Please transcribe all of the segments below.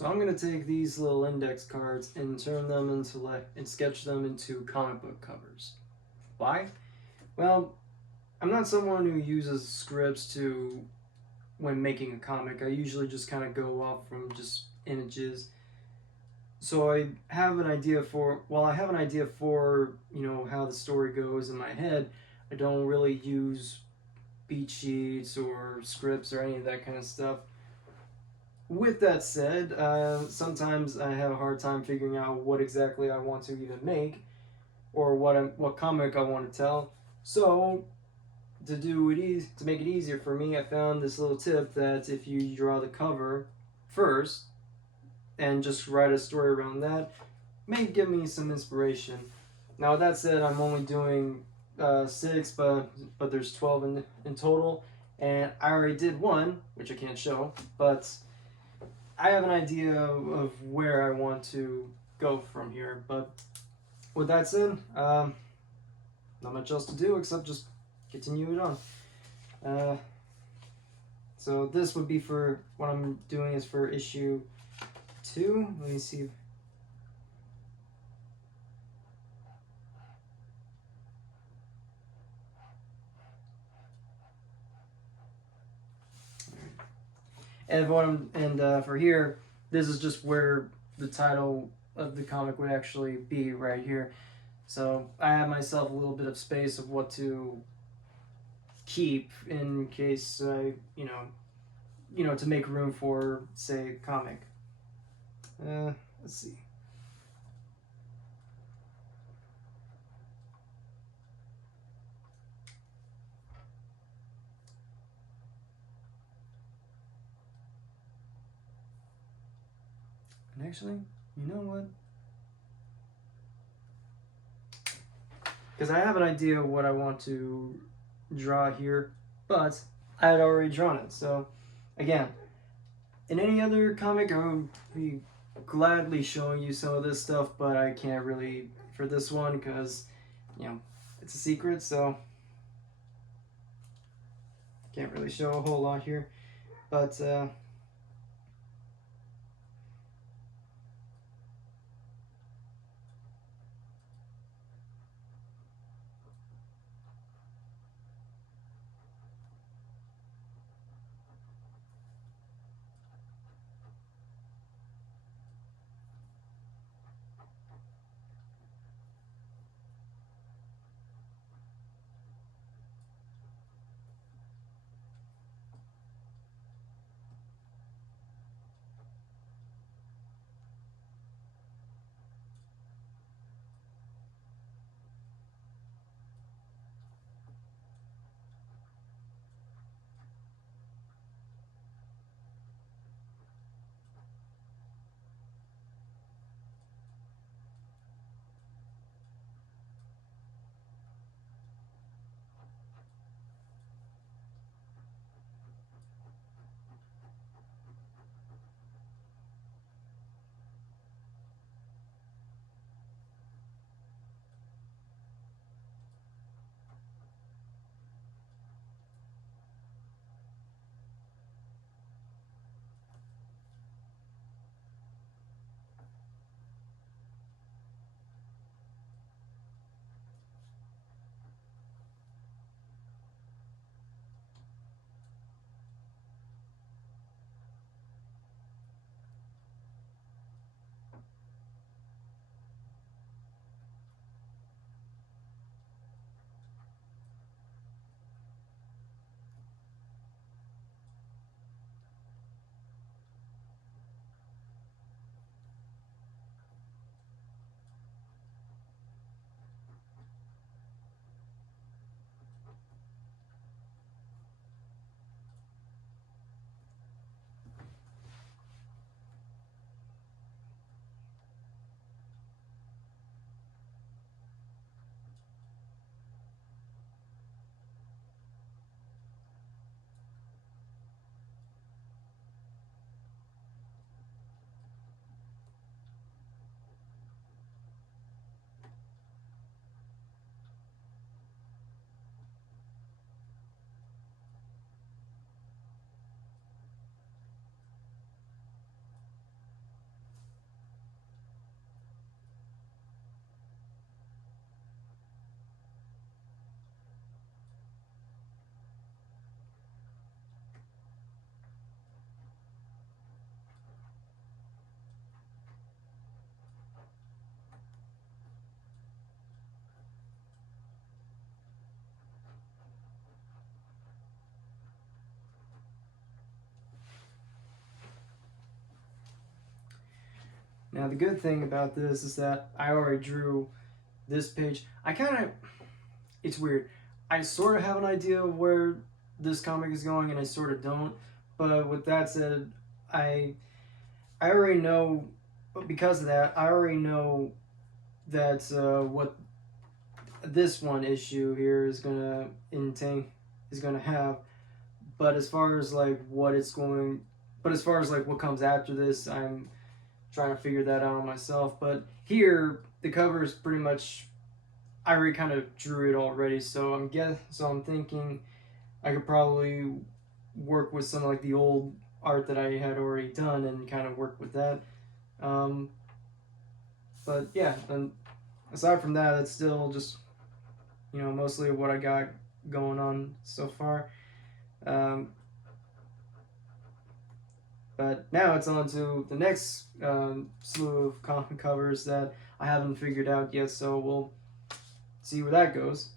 So I'm going to take these little index cards and turn them into and sketch them into comic book covers. Why? Well, I'm not someone who uses scripts to when making a comic. I usually just kind of go off from just images. So I have an idea for how the story goes in my head. I don't really use beat sheets or scripts or any of that kind of stuff. With that said, sometimes I have a hard time figuring out what exactly I want to even make or what comic I want to tell. So to make it easier for me, I found this little tip that if you draw the cover first and just write a story around that, may give me some inspiration. Now, with that said, I'm only doing 6, but there's 12 in total, and I already did one, which I can't show, but I have an idea of where I want to go from here. But with that said, not much else to do except just continue it on. Uh, so this would be for what I'm doing is for issue 2. Let me see. And for here, this is just where the title of the comic would actually be right here. So I have myself a little bit of space of what to keep in case to make room for, say, comic. Let's see. And actually, you know what? Because I have an idea of what I want to draw here, but I had already drawn it. So, again, in any other comic, I would be gladly showing you some of this stuff, but I can't really for this one because, it's a secret, so can't really show a whole lot here. But, Now the good thing about this is that I already drew this page. It's weird. I sort of have an idea of where this comic is going, and I sort of don't. But with that said, I I already know, because of that, I already know that what this one issue here is gonna have. But as far as like what comes after this, I'm trying to figure that out myself. But here, the cover is pretty much, I already kind of drew it already, so I'm thinking I could probably work with some like the old art that I had already done and kind of work with that. Um, but yeah, and aside from that, it's still just mostly what I got going on so far. Um, but now it's on to the next slew of comic covers that I haven't figured out yet, so we'll see where that goes.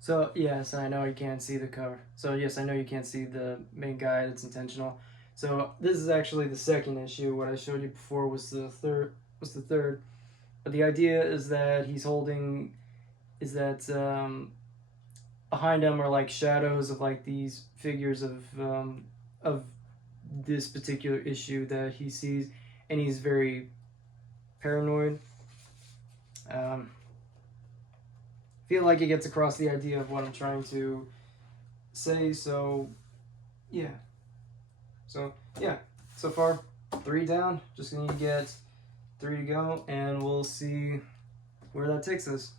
So yes, I know you can't see the cover. So yes, I know you can't see the main guy. That's intentional. So this is actually the second issue. What I showed you before was the third. But the idea is that behind him are like shadows of like these figures of this particular issue that he sees, and he's very paranoid. Feel like it gets across the idea of what I'm trying to say. So yeah. So yeah. So far, 3 down. Just need to get 3 to go, and we'll see where that takes us.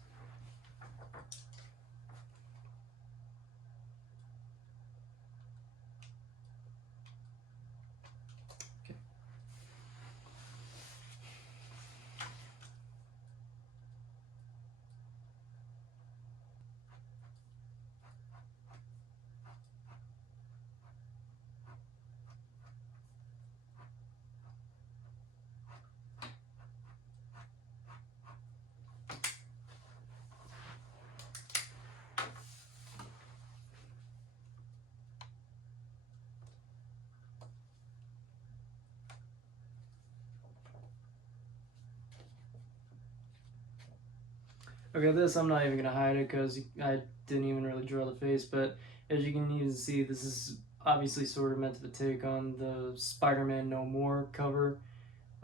Okay, this I'm not even gonna hide it because I didn't even really draw the face, but as you can even see, this is obviously sort of meant to take on the Spider-Man No More cover.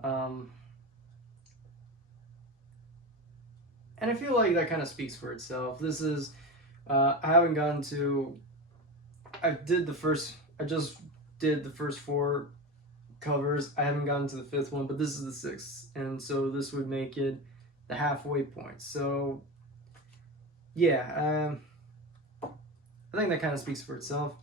Um, and I feel like that kind of speaks for itself. This is, I haven't gotten to, I just did the first 4 covers. I haven't gotten to the 5th one, but this is the 6th, and so this would make it the halfway point. So yeah, I think that kind of speaks for itself.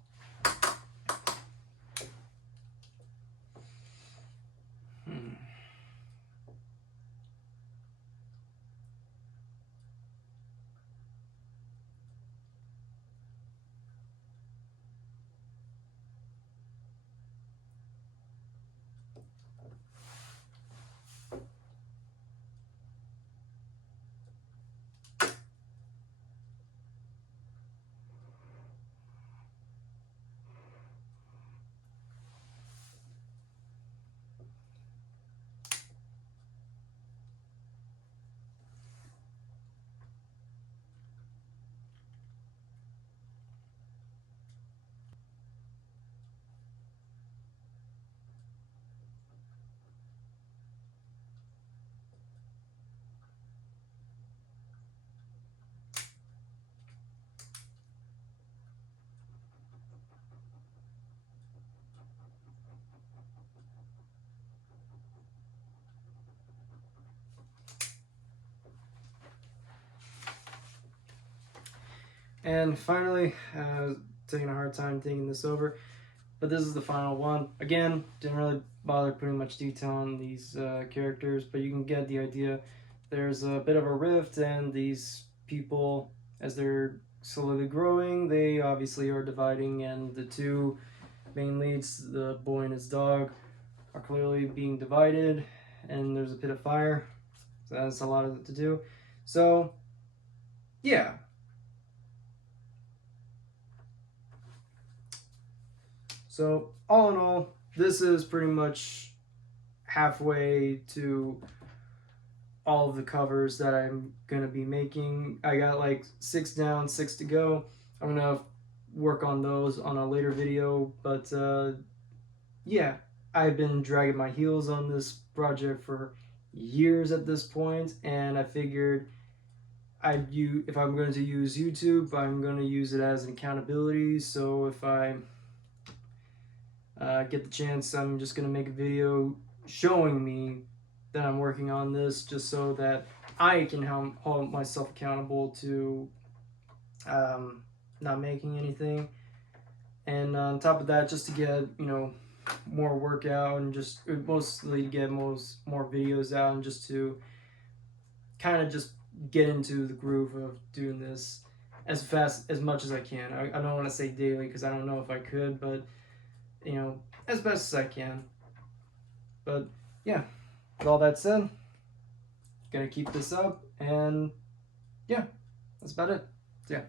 And finally, taking a hard time thinking this over, but this is the final one. Again, didn't really bother putting much detail on these characters, but you can get the idea. There's a bit of a rift, and these people, as they're slowly growing, they obviously are dividing, and the two main leads, the boy and his dog, are clearly being divided, and there's a pit of fire. So that's a lot of it to do. So, yeah. So, all in all, this is pretty much halfway to all of the covers that I'm gonna be making. I got like 6 down, 6 to go. I'm gonna work on those on a later video, but yeah, I've been dragging my heels on this project for years at this point, and I figured if I'm going to use YouTube, I'm going to use it as an accountability. So if I get the chance, I'm just going to make a video showing me that I'm working on this, just so that I can hold myself accountable to not making anything. And on top of that, just to get, more workout, and just mostly to get more videos out, and just to kind of just get into the groove of doing this as much as I can. I don't want to say daily, because I don't know if I could, but as best as I can. But yeah, with all that said, gonna keep this up, and yeah, that's about it. So, yeah.